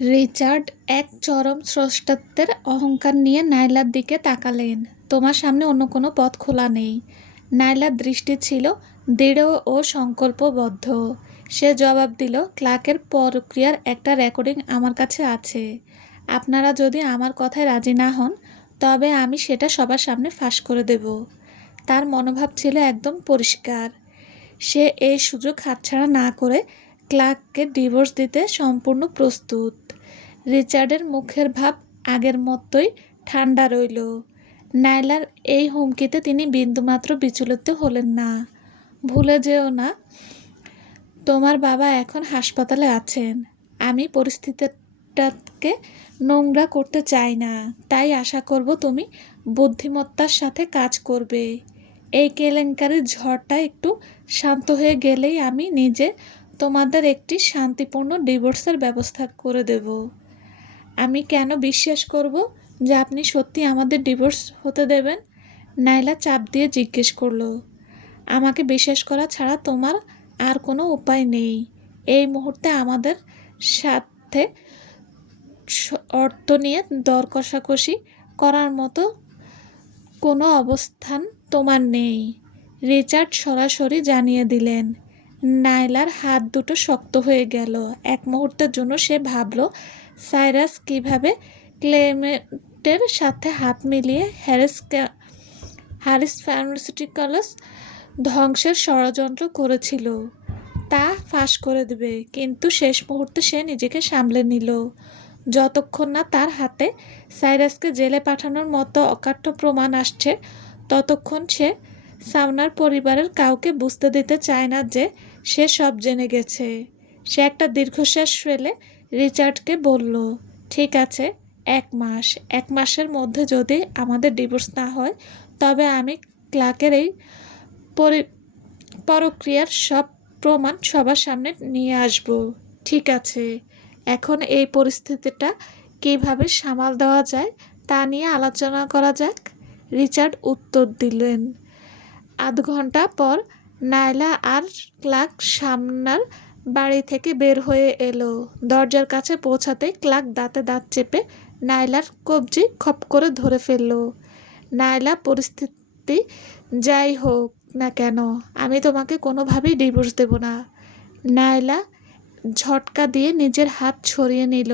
Richard এক চরম স্রষ্টাত্বের অহংকার নিয়ে নায়লার দিকে তাকালেন। তোমার সামনে অন্য কোনো পথ খোলা নেই। নায়লার দৃষ্টি ছিল দৃঢ় ও সংকল্পবদ্ধ। সে জবাব দিল, ক্লার্কের প্রক্রিয়ার একটা রেকর্ডিং আমার কাছে আছে। আপনারা যদি আমার কথায় রাজি না হন, তবে আমি সেটা সবার সামনে ফাঁস করে দেব। তার মনোভাব ছিল একদম পরিষ্কার। সে এই সুযোগ হাতছাড়া না করে ক্লার্ককে ডিভোর্স দিতে সম্পূর্ণ প্রস্তুত। রিচার্ডের মুখের ভাব আগের মতোই ঠান্ডা রইল। নায়লার এই হুমকিতে তিনি বিন্দুমাত্র বিচলিত হলেন না। ভুলে যেও না, তোমার বাবা এখন হাসপাতালে আছেন। আমি পরিস্থিতিটাকে নোংরা করতে চাই না, তাই আশা করব তুমি বুদ্ধিমত্তার সাথে কাজ করবে। এই কেলেঙ্কারির ঝড়টা একটু শান্ত হয়ে গেলেই আমি নিজে তোমাদের একটি শান্তিপূর্ণ ডিভোর্সের ব্যবস্থা করে দেব। আমি কেন বিশ্বাস করব যে আপনি সত্যি আমাদের ডিভোর্স হতে দেবেন? নাইলা চাপ দিয়ে জিজ্ঞেস করলো। আমাকে বিশ্বাস করা ছাড়া তোমার আর কোনো উপায় নেই। এই মুহূর্তে আমাদের সাথে অর্থ নিয়ে দর কষাকষি করার মতো কোনো অবস্থান তোমার নেই। রিচার্ড সরাসরি জানিয়ে দিলেন। নায়লার হাত দুটো শক্ত হয়ে গেল। এক মুহূর্তের জন্য সে ভাবল সাইরাস কিভাবে ক্লেমেন্টের সাথে হাত মিলিয়ে হ্যারিস ফার্মাসিউটিক্যালস ধ্বংসের ষড়যন্ত্র করেছিল, তা ফাঁস করে দেবে। কিন্তু শেষ মুহূর্তে সে নিজেকে সামলে নিল। যতক্ষণ না তার হাতে সাইরাসকে জেলে পাঠানোর মতো অকাট্য প্রমাণ আসছে, ততক্ষণ সে সামনার পরিবারের কাউকে বুঝতে দিতে চায় না যে সে সব জেনে গেছে। সে একটা দীর্ঘশ্বাস ফেলে রিচার্ডকে বলল, ঠিক আছে, 1 মাস। 1 মাসের মধ্যে যদি আমাদের ডিভোর্স না হয়, তবে আমি ক্লার্কের এই প্রক্রিয়ার সব প্রমাণ সবার সামনে নিয়ে আসব। ঠিক আছে, এখন এই পরিস্থিতিটা কীভাবে সামাল দেওয়া যায় তা নিয়ে আলোচনা করা যাক। রিচার্ড উত্তর দিলেন। আধ ঘন্টা পর নায়লা আর ক্লার্ক সামনার বাড়ি থেকে বের হয়ে এলো। দরজার কাছে পৌঁছাতে ক্লার্ক দাঁতে দাঁত চেপে নায়লার কবজি খপ করে ধরে ফেলল। নায়লা, পরিস্থিতি যাই হোক না কেন, আমি তোমাকে কোনোভাবেই ডিভোর্স দেব না। নায়লা ঝটকা দিয়ে নিজের হাত সরিয়ে নিল।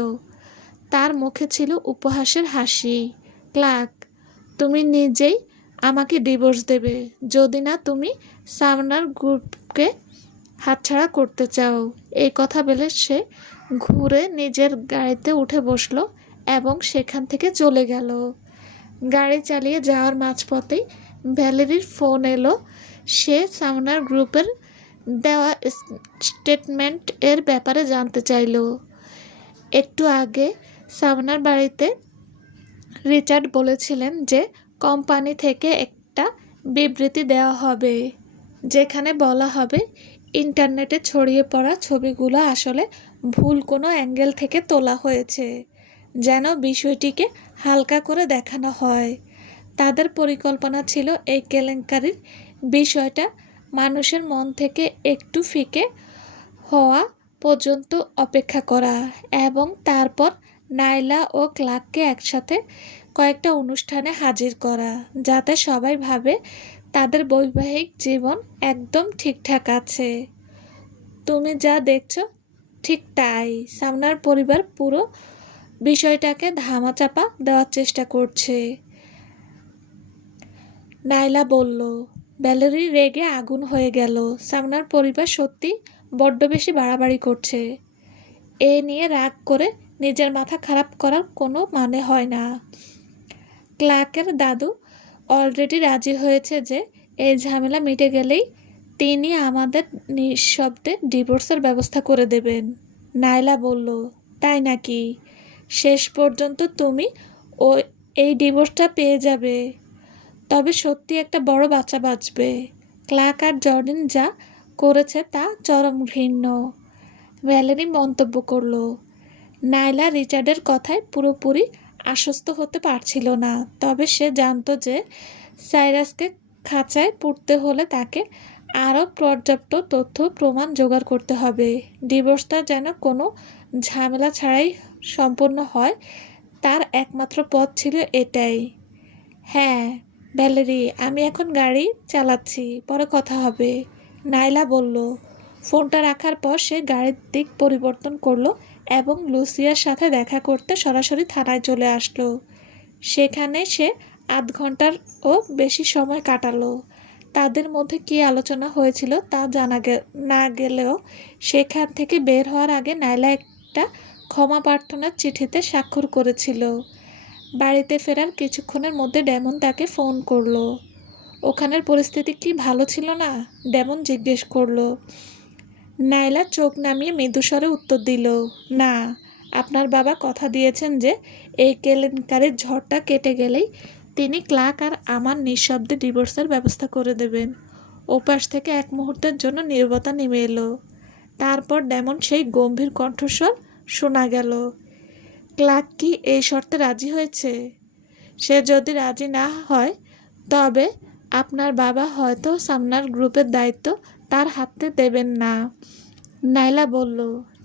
তার মুখে ছিল উপহাসের হাসি। ক্লার্ক, তুমি নিজেই আমাকে ডিভোর্স দেবে যদি না তুমি সামনার গ্রুপকে হাতছাড়া করতে চাও। এই কথা বলে সে ঘুরে নিজের গাড়িতে উঠে বসলো এবং সেখান থেকে চলে গেল। গাড়ি চালিয়ে যাওয়ার মাঝপথেই ভ্যালেরির ফোন এলো। সে সামনার গ্রুপের দেওয়া স্টেটমেন্ট এর ব্যাপারে জানতে চাইল। একটু আগে সামনার বাড়িতে রিচার্ড বলেছিলেন যে কোম্পানি থেকে একটা বিবৃতি দেওয়া হবে, যেখানে বলা হবে ইন্টারনেটে ছড়িয়ে পড়া ছবিগুলো আসলে ভুল কোনো অ্যাঙ্গেল থেকে তোলা হয়েছে, যেন বিষয়টিকে হালকা করে দেখানো হয়। তাদের পরিকল্পনা ছিল এই কেলেঙ্কারির বিষয়টা মানুষের মন থেকে একটু ফিকে হওয়া পর্যন্ত অপেক্ষা করা এবং তারপর নায়লা ও ক্লার্ককে একসাথে কয়েকটা অনুষ্ঠানে হাজির করা, যাতে সবাই ভাবে তাদের বৈবাহিক জীবন একদম ঠিকঠাক আছে। তুমি যা দেখছো ঠিক তাই। সামনার পরিবার পুরো বিষয়টাকে ধামাচাপা দেওয়ার চেষ্টা করছে, নায়লা বলল। ভ্যালেরি রেগে আগুন হয়ে গেল। সামনার পরিবার সত্যি বড্ড বেশি বাড়াবাড়ি করছে। এ নিয়ে রাগ করে নিজের মাথা খারাপ করার কোনো মানে হয় না। ক্লার্কের দাদু অলরেডি রাজি হয়েছে যে এই ঝামেলা মিটে গেলেই তিনি আমাদের নিঃশব্দে ডিভোর্সের ব্যবস্থা করে দেবেন। নায়লা বলল, তাই নাকি? শেষ পর্যন্ত তুমি ও এই ডিভোর্সটা পেয়ে যাবে, তবে সত্যি একটা বড় বাচ্চা বাঁচবে। ক্লার্ক আর জর্ডিন যা করেছে তা চরম ঘৃণ্য, ভ্যালেরি মন্তব্য করল। নায়লা রিচার্ডের কথায় পুরোপুরি আশ্বস্ত হতে পারছিল না, তবে সে জানত যে সাইরাসকে খাঁচায় পুরতে হলে তাকে আরও পর্যাপ্ত তথ্য প্রমাণ জোগাড় করতে হবে। ডিভোর্সটা যেন কোনো ঝামেলা ছাড়াই সম্পূর্ণ হয়, তার একমাত্র পথ ছিল এটাই। হ্যাঁ ভ্যালেরি, আমি এখন গাড়ি চালাচ্ছি, পরে কথা হবে, নাইলা বলল। ফোনটা রাখার পর সে গাড়ির দিক পরিবর্তন করলো এবং লুসিয়ার সাথে দেখা করতে সরাসরি থানায় চলে আসলো। সেখানে সে আধ ঘন্টারও বেশি সময় কাটালো। তাদের মধ্যে কী আলোচনা হয়েছিল তা জানা না গেলেও সেখান থেকে বের হওয়ার আগে নাইলা একটা ক্ষমা প্রার্থনার চিঠিতে স্বাক্ষর করেছিল। বাড়িতে ফেরার কিছুক্ষণের মধ্যে ডেমন তাকে ফোন করলো। ওখানের পরিস্থিতি কি ভালো ছিল না? ডেমন জিজ্ঞেস করলো। নাইলা চোখ নামিয়ে মৃদুস্বরে উত্তর দিল, না। আপনার বাবা কথা দিয়েছেন যে এই কেলেঙ্কারির ঝড়টা কেটে গেলেই তিনি ক্লার্ক আর আমার নিঃশব্দে ডিভোর্সের ব্যবস্থা করে দেবেন। ওপাশ থেকে এক মুহূর্তের জন্য নীরবতা নেমে এলো। তারপর ডেমন সেই গম্ভীর কণ্ঠস্বর শোনা গেল। ক্লার্ক কি এই শর্তে রাজি হয়েছে? সে যদি রাজি না হয় তবে আপনার বাবা হয়তো সামনার গ্রুপের দায়িত্ব তার হাতে দেবেন না। নাইলা বলল,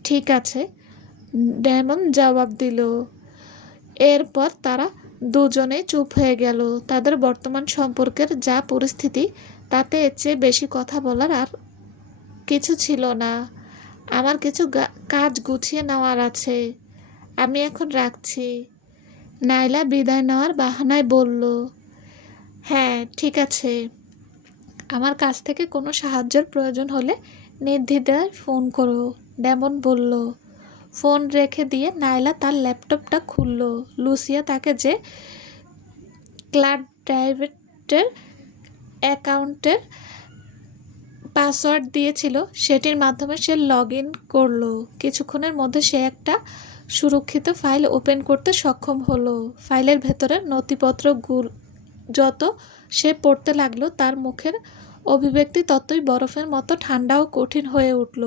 ঠিক আছে, ডেমন জবাব দিল। এরপর তারা দুজনেই চুপ হয়ে গেল। তাদের বর্তমান সম্পর্কের যা পরিস্থিতি তাতে এর চেয়ে বেশি কথা বলার আর কিছু ছিল না। আমার কিছু কাজ গুছিয়ে নেওয়ার আছে, আমি এখন রাখছি, নাইলা বিদায় নেওয়ার বাহানায় বলল। হ্যাঁ ঠিক আছে, আমার কাছ থেকে কোনো সাহায্যের প্রয়োজন হলে নির্দ্বিধায় ফোন করো, ডেমন বলল। ফোন রেখে দিয়ে নাইলা তার ল্যাপটপটা খুলল। লুসিয়া তাকে যে ক্লাউড ড্রাইভের অ্যাকাউন্টের পাসওয়ার্ড দিয়েছিল সেটির মাধ্যমে সে লগ ইন করলো। কিছুক্ষণের মধ্যে সে একটা সুরক্ষিত ফাইল ওপেন করতে সক্ষম হলো। ফাইলের ভেতরের নথিপত্রগুলো যত সে পড়তে লাগলো তার মুখের অভিব্যক্তি ততই বরফের মতো ঠান্ডা ও কঠিন হয়ে উঠল।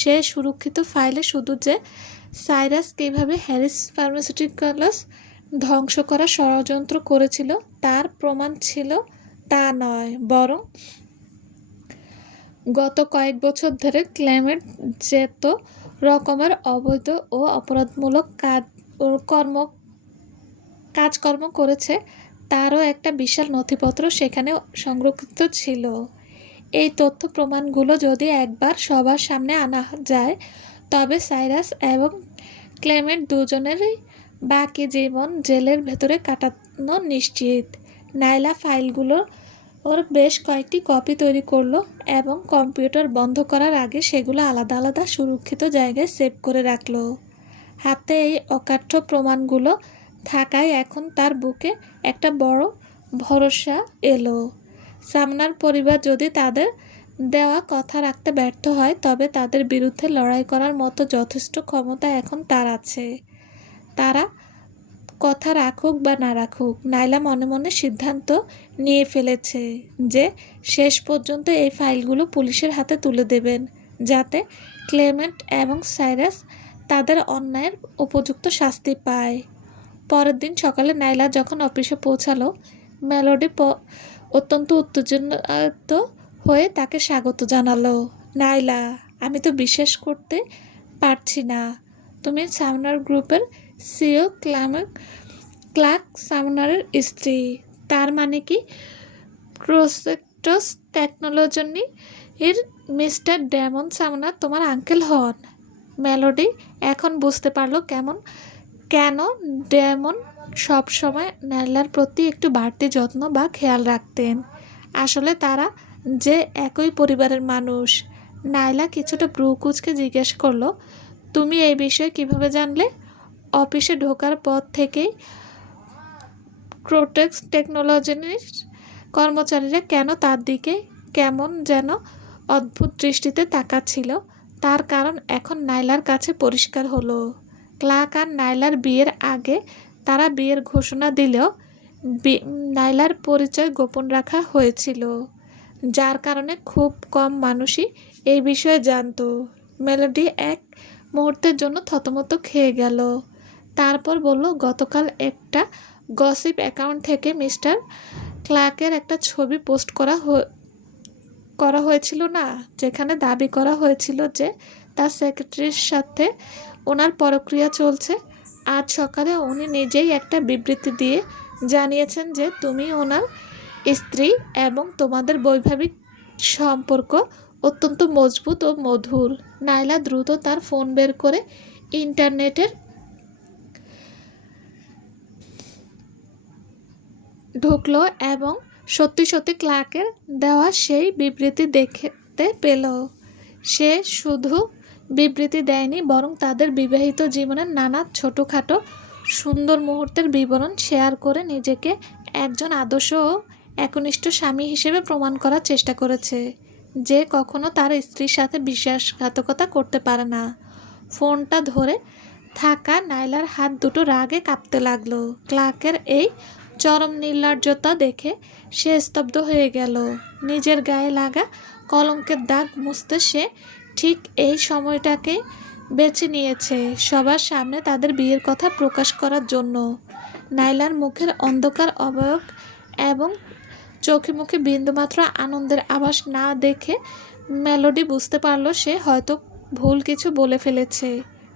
সে সুরক্ষিত ফাইলে শুধু যে সাইরাস কীভাবে হ্যারিস ফার্মাসিউটিক্যালস ধ্বংস করার ষড়যন্ত্র করেছিল তার প্রমাণ ছিল তা নয়, বরং গত কয়েক বছর ধরে ক্লেমেন্ট যেত রকমের অবৈধ ও অপরাধমূলক কাজকর্ম করেছে তারও একটা বিশাল নথিপত্র সেখানে সংরক্ষিত ছিল। এই তথ্য প্রমাণগুলো যদি একবার সবার সামনে আনা যায় তবে সাইরাস এবং ক্লেমেন্ট দুজনেরই বাকি জীবন জেলের ভেতরে কাটানো নিশ্চিত। নাইলা ফাইলগুলো ওর বেশ কয়েকটি কপি তৈরি করলো এবং কম্পিউটার বন্ধ করার আগে সেগুলো আলাদা আলাদা সুরক্ষিত জায়গায় সেভ করে রাখলো। হাতে এই অকাঠ্য প্রমাণগুলো থাকায় এখন তার বুকে একটা বড় ভরসা এলো। সামনার পরিবার যদি তাদের দেওয়া কথা রাখতে ব্যর্থ হয় তবে তাদের বিরুদ্ধে লড়াই করার মতো যথেষ্ট ক্ষমতা এখন তার আছে। তারা কথা রাখুক বা না রাখুক, নাইলা মনে মনে সিদ্ধান্ত নিয়ে ফেলেছে যে শেষ পর্যন্ত এই ফাইলগুলো পুলিশের হাতে তুলে দেবেন, যাতে ক্লেমেন্ট এবং সাইরাস তাদের অন্যায়ের উপযুক্ত শাস্তি পায়। পরের দিন সকালে নাইলা যখন অফিসে পৌঁছালো, মেলোডি অত্যন্ত উত্তেজিত হয়ে তাকে স্বাগত জানালো। নাইলা, আমি তো বিশ্বাস করতে পারছি না তুমি সামনার গ্রুপের সিও ক্লার্ক সামনারের স্ত্রী। তার মানে কি প্রসেক্টস টেকনোলজি এর মিস্টার ডেমন সামনার তোমার আঙ্কেল হন? মেলোডি এখন বুঝতে পারলো কেন ডেমন সবসময় নাইলার প্রতি একটু বাড়তি যত্ন বা খেয়াল রাখতেন। আসলে তারা যে একই পরিবারের মানুষ। নাইলা কিছুটা ভ্রু কুঁচকে জিজ্ঞেস করলো, তুমি এই বিষয়ে কিভাবে জানলে? অফিসে ঢোকার পর থেকেই প্রোটেক্স টেকনোলজির কর্মচারীরা কেন তার দিকে কেমন যেন অদ্ভুত দৃষ্টিতে তাকাচ্ছিল, তার কারণ এখন নাইলার কাছে পরিষ্কার হলো। ক্লার্ক আর নাইলার বিয়ের আগে তারা বিয়ের ঘোষণা দিলেও নাইলার পরিচয় গোপন রাখা হয়েছিল, যার কারণে খুব কম মানুষই এই বিষয়ে জানত। মেলোডি এক মুহূর্তের জন্য থতমত খেয়ে গেল। তারপর বলল, গতকাল একটা গসিপ অ্যাকাউন্ট থেকে মিস্টার ক্লার্কের একটা ছবি পোস্ট করা করা হয়েছিল না, যেখানে দাবি করা হয়েছিল যে তার সেক্রেটারির সাথে ওনার পরক্রিয়া চলছে। আজ সকালে উনি নিজেই একটা বিবৃতি দিয়ে জানিয়েছেন যে তুমি ওনার স্ত্রী এবং তোমাদের বৈবাহিক সম্পর্ক অত্যন্ত মজবুত ও মধুর। নাইলা দ্রুত তার ফোন বের করে ইন্টারনেটের ঢুকলো এবং সত্যি সত্যি ক্লার্কের দেওয়া সেই বিবৃতি দেখতে পেল। সে শুধু বিবৃতি দেয়নি, বরং তাদের বিবাহিত জীবনের নানা ছোটোখাটো সুন্দর মুহূর্তের বিবরণ শেয়ার করে নিজেকে একজন আদর্শ ও একনিষ্ঠ স্বামী হিসেবে প্রমাণ করার চেষ্টা করেছে, যে কখনো তার স্ত্রীর সাথে বিশ্বাসঘাতকতা করতে পারে না। ফোনটা ধরে থাকা নাইলার হাত দুটো রাগে কাঁপতে লাগলো। ক্লার্কের এই চরম নির্লজ্জতা দেখে সে স্তব্ধ হয়ে গেল। নিজের গায়ে লাগা কলঙ্কের দাগ মুছতে সে ঠিক এই সময়টাকে বেছে নিয়েছে, সবার সামনে তাদের বিয়ের কথা প্রকাশ করার জন্য। নাইলার মুখের অন্ধকার অবয়ব এবং চোখে মুখে বিন্দুমাত্র আনন্দের আভাস না দেখে মেলোডি বুঝতে পারল সে হয়তো ভুল কিছু বলে ফেলেছে।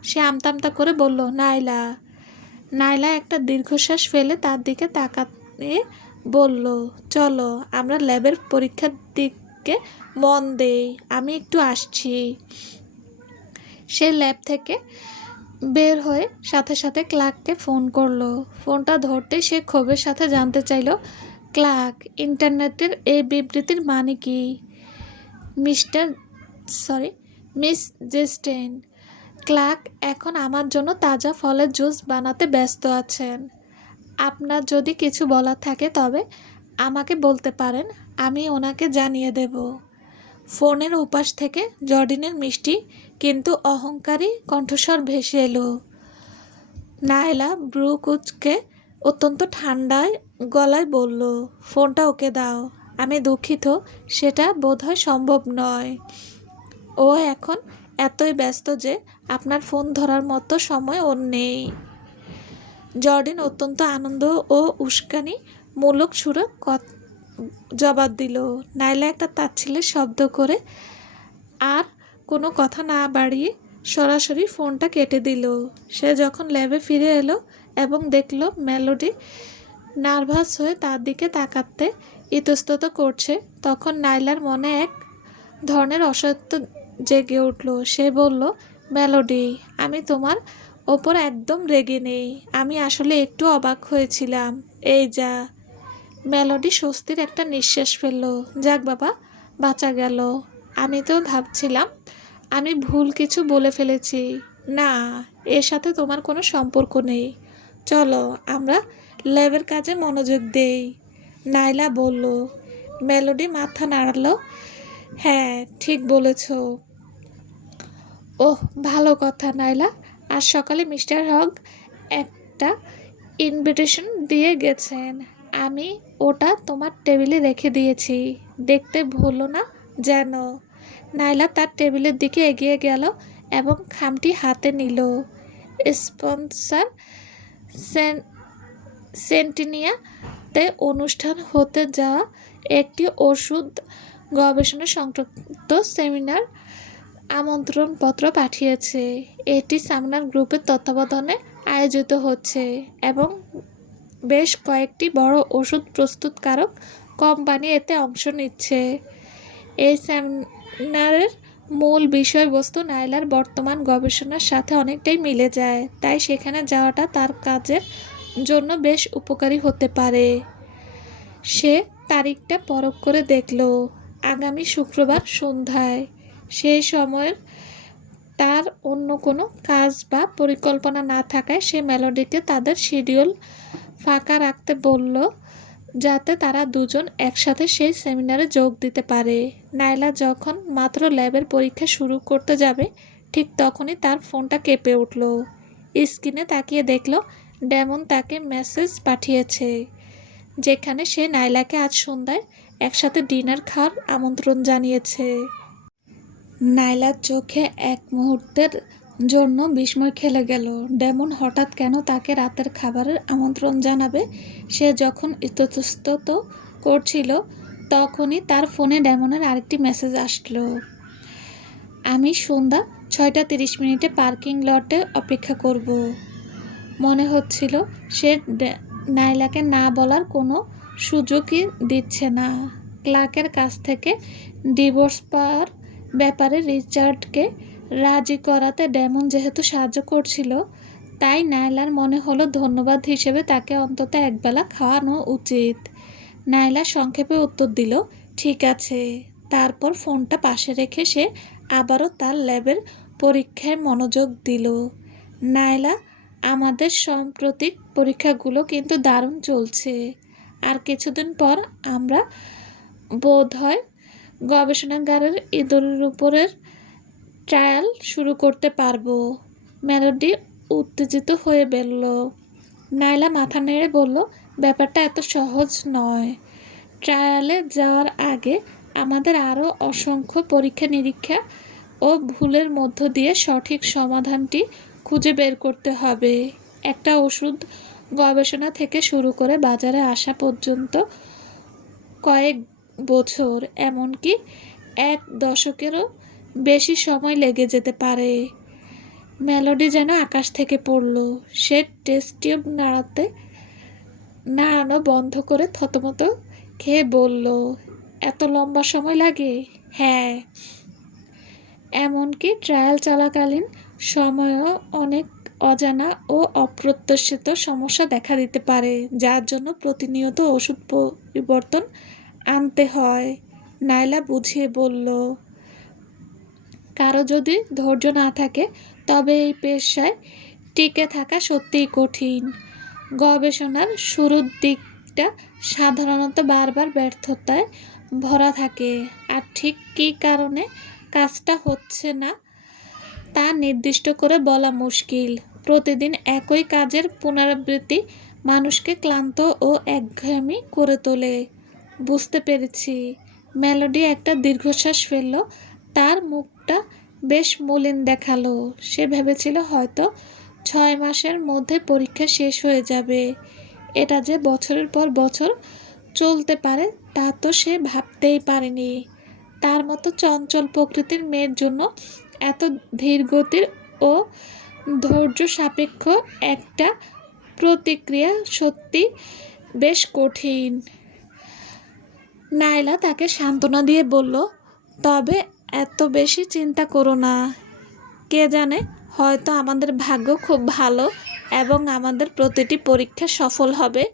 সে আমতা করে বলল, নাইলা। নাইলা একটা দীর্ঘশ্বাস ফেলে তার দিকে তাকিয়ে বলল, চলো আমরা ল্যাবের পরীক্ষার দিকে মন দেই, আমি একটু আসছি। সে ল্যাব থেকে বের হয়ে সাথে সাথে ক্লার্ককে ফোন করলো। ফোনটা ধরতেই সে ক্ষোভের সাথে জানতে চাইল, ক্লার্ক, ইন্টারনেটের এই বিবৃতির মানে কি? মিস জেস্টেন, ক্লার্ক এখন আমার জন্য তাজা ফলের জুস বানাতে ব্যস্ত আছেন। আপনার যদি কিছু বলার থাকে তবে আমাকে বলতে পারেন, আমি ওনাকে জানিয়ে দেব। ফোনের ওপাশ থেকে জর্ডিনের মিষ্টি কিন্তু অহংকারী কণ্ঠস্বর ভেসে এলো। নায়লা ব্রু কুচকে অত্যন্ত ঠান্ডায় গলায় বলল, ফোনটা ওকে দাও। আমি দুঃখিত, সেটা বোধহয় সম্ভব নয়। ও এখন এতই ব্যস্ত যে আপনার ফোন ধরার মতো সময় ওর নেই। জর্ডিন অত্যন্ত আনন্দ ও উস্কানি মূলক সুরে জবাব দিল। নাইলা একটা তাচ্ছিল্যের শব্দ করে আর কোনো কথা না বাড়িয়ে সরাসরি ফোনটা কেটে দিল। সে যখন ল্যাবে ফিরে এলো এবং দেখল মেলোডি নার্ভাস হয়ে তার দিকে তাকাতে ইতস্তত করছে, তখন নাইলার মনে এক ধরনের অসহ্য জেগে উঠল। সে বলল, মেলোডি, আমি তোমার ওপর একদম রেগে নেই, আমি আসলে একটু অবাক হয়েছিলাম। এই যা। মেলোডি স্বস্তির একটা নিঃশ্বাস ফেলল। যাক বাবা, বাঁচা গেল। আমি তো ভাবছিলাম আমি ভুল কিছু বলে ফেলেছি। না, এর সাথে তোমার কোনো সম্পর্ক নেই। চলো আমরা ল্যাবের কাজে মনোযোগ দেই, নাইলা বলল। মেলোডি মাথা নাড়ালো। হ্যাঁ, ঠিক বলেছ। ওহ, ভালো কথা নাইলা। আজ সকালে মিস্টার হগ একটা ইনভিটেশন দিয়ে গেছেন। আমি ওটা তোমার টেবিলে রেখে দিয়েছি, দেখতে ভুলো না যেন। নাইলা তার টেবিলের দিকে এগিয়ে গেল এবং খামটি হাতে নিল। স্পন্সর সেন্টিনিয়াতে অনুষ্ঠান হতে যাওয়া একটি ওষুধ গবেষণা সংক্রান্ত সেমিনার আমন্ত্রণপত্র পাঠিয়েছে। এটি সামনার গ্রুপের তত্ত্বাবধানে আয়োজিত হচ্ছে এবং বেশ কয়েকটি বড় ওষুধ প্রস্তুতকারক কোম্পানি এতে অংশ নিচ্ছে। এই সেমিনারের মূল বিষয়বস্তু নাইলার বর্তমান গবেষণার সাথে অনেকটাই মিলে যায়, তাই সেখানে যাওয়াটা তার কাজের জন্য বেশ উপকারী হতে পারে। সে তারিখটা পরখ করে দেখল, আগামী শুক্রবার সন্ধ্যায়। সেই সময়ের তার অন্য কোনো কাজ বা পরিকল্পনা না থাকায় সে মেলোডিকে তাদের শিডিউল ফাঁকা রাখতে বলল, যাতে তারা দুজন একসাথে সেই সেমিনারে যোগ দিতে পারে। নাইলা যখন মাত্র ল্যাবের পরীক্ষা শুরু করতে যাবে, ঠিক তখনই তার ফোনটা কেঁপে উঠল। স্ক্রিনে তাকিয়ে দেখল ডেমন তাকে মেসেজ পাঠিয়েছে, যেখানে সে নাইলাকে আজ সন্ধ্যায় একসাথে ডিনার খাওয়ার আমন্ত্রণ জানিয়েছে। নাইলার চোখে এক মুহূর্তের জন্য বিস্ময় খেলে গেল। ডেমন হঠাৎ কেন তাকে রাতের খাবারের আমন্ত্রণ জানাবে? সে যখন ইতস্তত করছিল তখনই তার ফোনে ডেমনের আরেকটি মেসেজ আসলো। আমি সন্ধ্যা 6:30 পার্কিং লটে অপেক্ষা করব। মনে হচ্ছিল সে নাইলাকে না বলার কোনো সুযোগই দিচ্ছে না। ক্লার্কের কাছ থেকে ডিভোর্স পাওয়ার ব্যাপারে রিচার্ডকে রাজি করাতে ডেমন যেহেতু সাহায্য করছিল, তাই নাইলার মনে হলো ধন্যবাদ হিসেবে তাকে অন্তত একবেলা খাওয়ানো উচিত। নাইলা সংক্ষেপে উত্তর দিল, ঠিক আছে। তারপর ফোনটা পাশে রেখে সে আবারও তার ল্যাবের পরীক্ষায় মনোযোগ দিল। নাইলা, আমাদের সাম্প্রতিক পরীক্ষাগুলো কিন্তু দারুণ চলছে। আর কিছুদিন পর আমরা বোধহয় গবেষণাগারের ইঁদুরের উপরের ট্রায়াল শুরু করতে পারবো। মেলোডি উত্তেজিত হয়ে বলল। নাইলা মাথা নেড়ে বলল, ব্যাপারটা এত সহজ নয়। ট্রায়ালে যাওয়ার আগে আমাদের আরও অসংখ্য পরীক্ষা নিরীক্ষা ও ভুলের মধ্য দিয়ে সঠিক সমাধানটি খুঁজে বের করতে হবে। একটা ওষুধ গবেষণা থেকে শুরু করে বাজারে আসা পর্যন্ত কয়েক বছর, এমনকি 1 দশকেরও বেশি সময় লেগে যেতে পারে। মেলোডি যেন আকাশ থেকে পড়ল। সে টেস্ট টিউব নাড়ানো বন্ধ করে থতমত খেয়ে বলল, এত লম্বা সময় লাগে? হ্যাঁ, এমনকি ট্রায়াল চলাকালীন সময়েও অনেক অজানা ও অপ্রত্যাশিত সমস্যা দেখা দিতে পারে, যার জন্য প্রতিনিয়ত ওষুধ পরিবর্তন আনতে হয়। নাইলা বুঝিয়ে বলল, কারো যদি ধৈর্য না থাকে তবে এই পেশায় টিকে থাকা সত্যিই কঠিন। গবেষণার শুরুর দিকটা সাধারণত বারবার ব্যর্থতায় ভরা থাকে, আর ঠিক কী কারণে কাজটা হচ্ছে না তা নির্দিষ্ট করে বলা মুশকিল। প্রতিদিন একই কাজের পুনরাবৃত্তি মানুষকে ক্লান্ত ও একঘেয়েমি করে তোলে। বুঝতে পেরেছি। মেলোডি একটা দীর্ঘশ্বাস ফেলল। তার মুখটা বেশ মলিন দেখালো। সে ভেবেছিল হয়তো 6 মাসের মধ্যে পরীক্ষা শেষ হয়ে যাবে। এটা যে বছরের পর বছর চলতে পারে তা তো সে ভাবতেই পারেনি। তার মতো চঞ্চল প্রকৃতির মেয়ের জন্য এত ধীরগতির ও ধৈর্য সাপেক্ষ একটা প্রতিক্রিয়া সত্যি বেশ কঠিন। নাইলা তাকে সান্ত্বনা দিয়ে বলল, তবে এত বেশি চিন্তা করো না। কে জানে, হয়তো আমাদের ভাগ্য খুব ভালো এবং আমাদের প্রতিটি পরীক্ষা সফল হবে।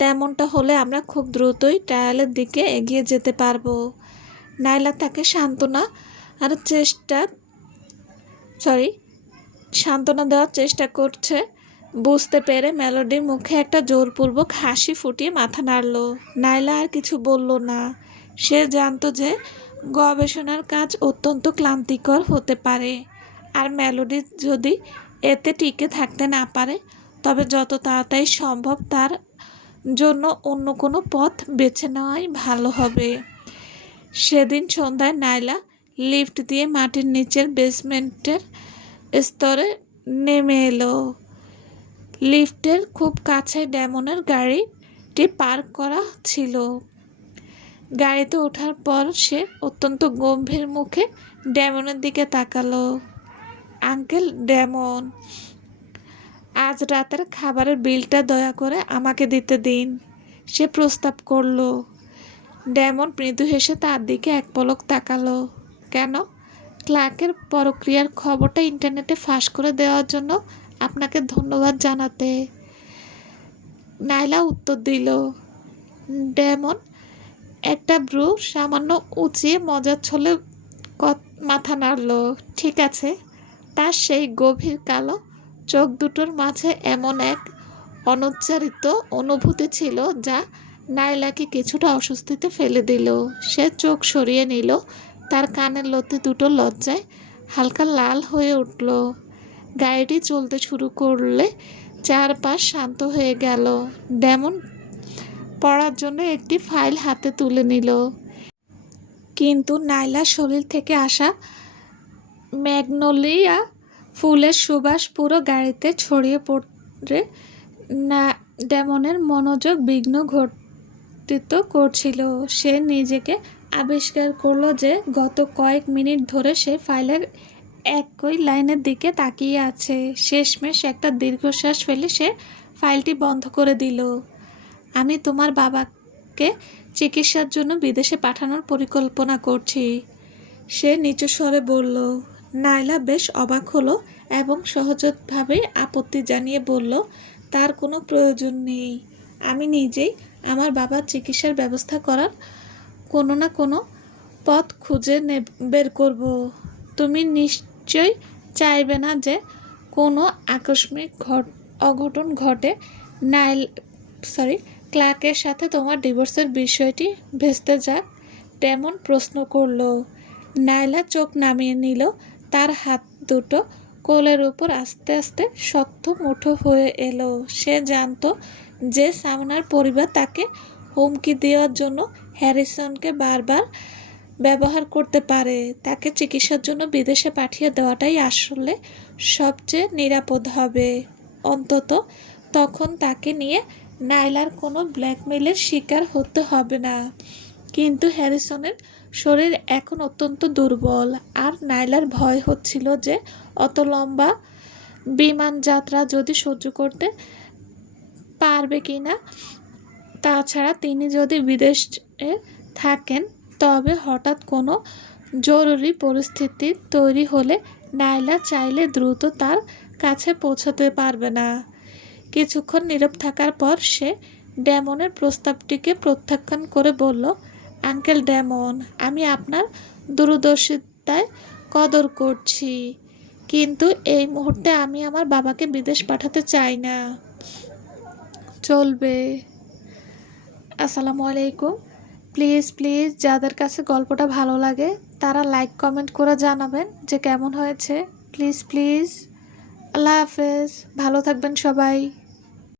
তেমনটা হলে আমরা খুব দ্রুতই ট্রায়ালের দিকে এগিয়ে যেতে পারবো। নাইলা তাকে সান্ত্বনা দেওয়ার চেষ্টা করছে বুঝতে পেরে মেলোডির মুখে একটা জোরপূর্বক হাসি ফুটিয়ে মাথা নাড়ল। নাইলা আর কিছু বলল না। সে জানত যে গবেষণার কাজ অত্যন্ত ক্লান্তিকর হতে পারে, আর মেলোডি যদি এতে টিকে থাকতে না পারে তবে যত তাড়াতাড়ি সম্ভব তার জন্য অন্য কোনো পথ বেছে নেওয়াই ভালো হবে। সেদিন সন্ধ্যায় নাইলা লিফট দিয়ে মাটির নিচের বেসমেন্টের স্তরে নেমে এলো। লিফটের খুব কাছে ডেমনের গাড়িটি পার্ক করা ছিল। গাড়িতে ওঠার পর সে অত্যন্ত গম্ভীর মুখে ডেমনের দিকে তাকালো। আঙ্কেল ডেমন, আজ রাতের খাবারের বিলটা দয়া করে আমাকে দিতে দিন, সে প্রস্তাব করলো। ডেমন মৃদু হেসে তার দিকে এক পলক তাকালো। কেন? ক্লার্কের পরক্রিয়ার খবরটা ইন্টারনেটে ফাঁস করে দেওয়ার জন্য আপনাকে ধন্যবাদ জানাতে, নাইলা উত্তর দিল। ডেমন একটা ব্রু সামান্য উঁচিয়ে মজার ছলে মাথা নাড়ল। ঠিক আছে। তার সেই গভীর কালো চোখ দুটোর মাঝে এমন এক অনুচ্চারিত অনুভূতি ছিল যা নাইলাকে কিছুটা অস্বস্তিতে ফেলে দিল। সে চোখ সরিয়ে নিল। তার কানের লতি দুটো লজ্জায় হালকা লাল হয়ে উঠল। গাড়িটি চলতে শুরু করলে চারপাশ শান্ত হয়ে গেল। ডেমন পড়ার জন্য একটি ফাইল হাতে তুলে নিল, কিন্তু নাইলার শরীর থেকে আসা ম্যাগনোলিয়া ফুলের সুবাস পুরো গাড়িতে ছড়িয়ে পড়ে ডেমনের মনোযোগ বিঘ্ন ঘটতে নেতৃত্ব করছিল। সে নিজেকে আবিষ্কার করলো যে গত কয়েক মিনিট ধরে সে ফাইলের একই লাইনের দিকে তাকিয়ে আছে। শেষমেশ একটা দীর্ঘশ্বাস ফেলে সে ফাইলটি বন্ধ করে দিল। আমি তোমার বাবাকে চিকিৎসার জন্য বিদেশে পাঠানোর পরিকল্পনা করছি, সে নিচু স্বরে বলল। নাইলা বেশ অবাক হলো এবং সহজভাবেই আপত্তি জানিয়ে বলল, তার কোনো প্রয়োজন নেই। আমি নিজেই আমার বাবার চিকিৎসার ব্যবস্থা করার কোনো না কোনো পথ খুঁজে বের করব। তুমি নিশ্চয়ই চাইবে না যে কোনো আকস্মিক অঘটন ঘটে নাইল ক্লার্কের সাথে তোমার ডিভোর্সের বিষয়টি ভেস্তে যাক। ডেমন প্রশ্ন করল। নাইলা চোখ নামিয়ে নিল। তার হাত দুটো কোলের উপর আস্তে আস্তে শক্ত মুঠো হয়ে এলো। সে জানতো যে সামনার পরিবার তাকে হুমকি দেওয়ার জন্য হ্যারিসনকে বারবার ব্যবহার করতে পারে। তাকে চিকিৎসার জন্য বিদেশে পাঠিয়ে দেওয়াটাই আসলে সবচেয়ে নিরাপদ হবে। অন্তত তখন তাকে নিয়ে নাইলার কোনো ব্ল্যাকমেলের শিকার হতে হবে না। কিন্তু হ্যারিসনের শরীর এখন অত্যন্ত দুর্বল, আর নাইলার ভয় হচ্ছিল যে অত লম্বা বিমান যাত্রা যদি সহ্য করতে পারবে কিনা। তাছাড়া তিনি যদি বিদেশে থাকেন তবে হঠাৎ কোনো জরুরি পরিস্থিতি তৈরি হলে নাইলা চাইলে দ্রুত তার কাছে পৌঁছতে পারবে না। কিছুক্ষণ নীরব থাকার পর সে ডেমনের প্রস্তাবটিকে প্রত্যাখ্যান করে বলল, আঙ্কেল ডেমন, আমি আপনার দূরদর্শিতায় কদর করছি, কিন্তু এই মুহূর্তে আমি আমার বাবাকে বিদেশ পাঠাতে চাই না। চলবে। আসসালামু আলাইকুম। প্লিজ যাদের কাছে গল্পটা ভালো লাগে তারা লাইক কমেন্ট করে জানাবেন যে কেমন হয়েছে। প্লিজ। আল্লাহ হাফেজ। ভালো থাকবেন সবাই।